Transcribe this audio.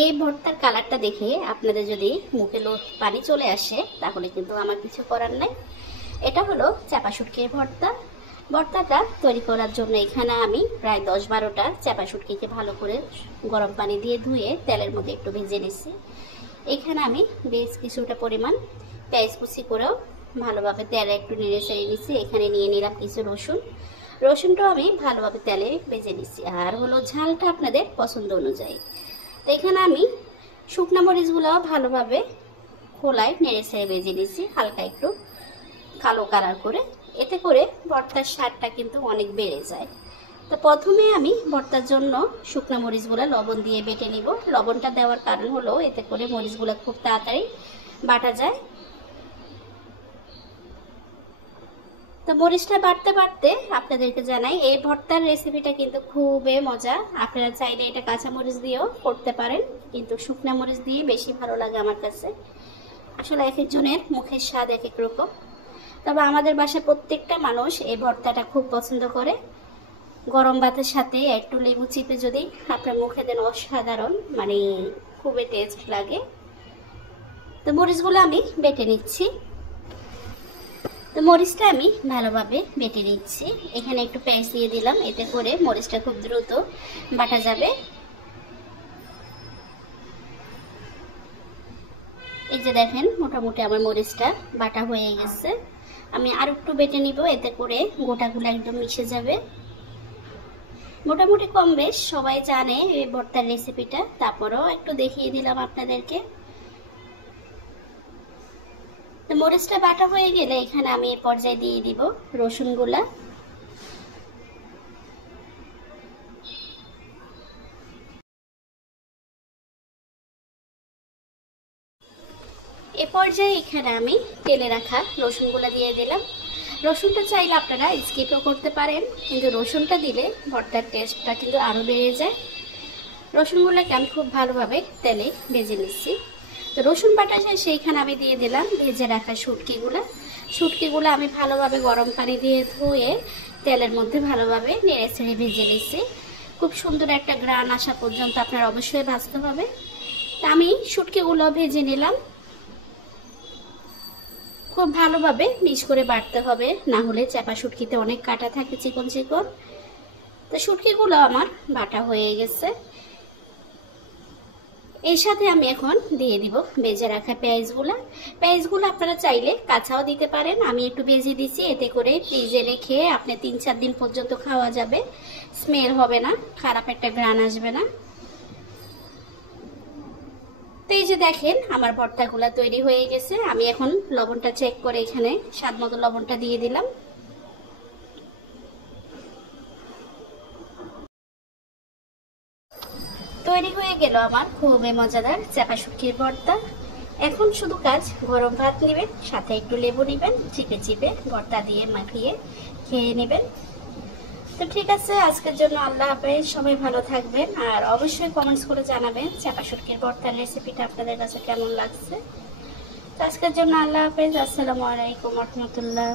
এই ভর্তার কালারটা দেখে আপনাদের যদি মুখে পানি চলে আসে তাহলে কিন্তু আমার কিছু করার নাই। এটা হলো চাপা শুটকির ভর্তা। ভর্তাটা তৈরি করার জন্য এখানে আমি প্রায় 10-12টা চাপা শুটকিকে ভালো করে গরম পানি দিয়ে ধুয়ে তেলের মধ্যে একটু ভেজে নিচ্ছি। এখানে আমি বেশ কিছুটা পরিমাণ পেঁয়াজ কুচি করেও ভালোভাবে তেলে একটু নেড়ে চেড়ে নিচ্ছি। এখানে নিয়ে নিলাম কিছু রসুনটাও আমি ভালোভাবে তেলে ভেজে নিচ্ছি। আর হলো ঝালটা আপনাদের পছন্দ অনুযায়ী। তো এখানে আমি শুকনো মরিচগুলো ভালোভাবে খোলায় নেড়ে ছেড়ে ভেজে নিচ্ছি হালকা একটু কালো কালার করে। এতে করে ভর্তার স্বাদটা কিন্তু অনেক বেড়ে যায়। তো প্রথমে আমি ভর্তার জন্য শুকনো মরিচগুলো লবণ দিয়ে বেটে নিব। লবণটা দেওয়ার কারণ হলো এতে করে মরিচগুলো খুব তাড়াতাড়ি বাটা যায়। তো মরিচটা বাটতে বাটতে আপনাদেরকে জানাই এই ভর্তার রেসিপিটা কিন্তু খুবই মজা। আপনারা চাইলে এটা কাঁচা মরিচ দিয়েও করতে পারেন, কিন্তু শুকনো মরিচ দিয়ে বেশি ভালো লাগে আমার কাছে। আসলে এক একজনের মুখের স্বাদ এক এক রকম। তবে আমাদের বাসায় প্রত্যেকটা মানুষ এই ভর্তাটা খুব পছন্দ করে। গরম ভাতের সাথে একটু লেবু চিপে যদি আপনার মুখে দেন অসাধারণ, মানে খুবই টেস্ট লাগে। তো মরিচগুলো আমি বেটে নিচ্ছি। তো মরিচটা আমি ভালোভাবে বেটে নিচ্ছি। এখানে একটু পেঁয়াজ দিয়ে দিলাম, এতে করে মরিচটা খুব দ্রুত বাটা যাবে। এই যে দেখেন মোটামুটি আমার মরিচটা বাটা হয়ে গেছে। আমি আর একটু বেটে নিব, এতে করে গোটাগুলো একদম মিশে যাবে। মোটামুটি কম বেশ সবাই জানে এই ভর্তার রেসিপিটা, তারপরেও একটু দেখিয়ে দিলাম আপনাদেরকে। তো মরিচটা বাটা হয়ে গেলে এখানে আমি এই পর্যায়ে দিয়ে দিব রসুনগুলা। এ পর্যায়ে এখানে আমি তেলে রাখা রসুনগুলা দিয়ে দিলাম। রসুনটা চাইলে আপনারা স্কিপও করতে পারেন, কিন্তু রসুনটা দিলে ভর্তার টেস্টটা কিন্তু আরও বেড়ে যায়। রসুনগুলোকে আমি খুব ভালোভাবে তেলে ভেজে নিচ্ছি। তো রসুন বাটা শেষে এখানে আমি দিয়ে দিলাম ভেজে রাখা শুটকিগুলো আমি ভালোভাবে গরম পানি দিয়ে ধুয়ে তেলের মধ্যে ভালোভাবে নেড়ে ছেড়ে ভেজে নিচ্ছি। খুব সুন্দর একটা গ্রান আসা পর্যন্ত আপনার অবশ্যই ভাজতে হবে। তা আমি শুটকিগুলো ভেজে নিলাম। খুব ভালোভাবে মিক্স করে বাটতে হবে, না হলে চাপা শুটকিতে অনেক কাটা থাকে চিকন চিকন। তো শুটকিগুলো আমার বাটা হয়ে গেছে। এর সাথে আমি এখন দিয়ে দিব ভেজে রাখা পেঁয়াজগুলো আপনারা চাইলে কাঁচাও দিতে পারেন। আমি একটু ভেজে দিচ্ছি, এতে করে ফ্রিজে রেখে আপনি 3-4 দিন পর্যন্ত খাওয়া যাবে, স্মেল হবে না, খারাপ একটা ঘ্রাণ আসবে না। তো এই যে দেখেন আমার ভর্তাগুলো তৈরি হয়ে গেছে। আমি এখন লবণটা চেক করে এখানে স্বাদ মতো লবণটা দিয়ে দিলাম। তৈরি হয়ে গেল আমার খুবই মজাদার চাপা শুটকির ভর্তা। এখন শুধু কাজ গরম ভাত নেবেন, সাথে একটু লেবু নেবেন, চিপে চিপে ভর্তা দিয়ে মাখিয়ে খেয়ে নেবেন। তো ঠিক আছে, আজকের জন্য আল্লাহ হাফেজ। সবাই ভালো থাকবেন, আর অবশ্যই কমেন্টস করে জানাবেন চাপা শুটকির ভর্তার রেসিপিটা আপনাদের কাছে কেমন লাগছে। তো আজকের জন্য আল্লাহ হাফেজ। আসসালামু আলাইকুম রহমতুল্লাহ।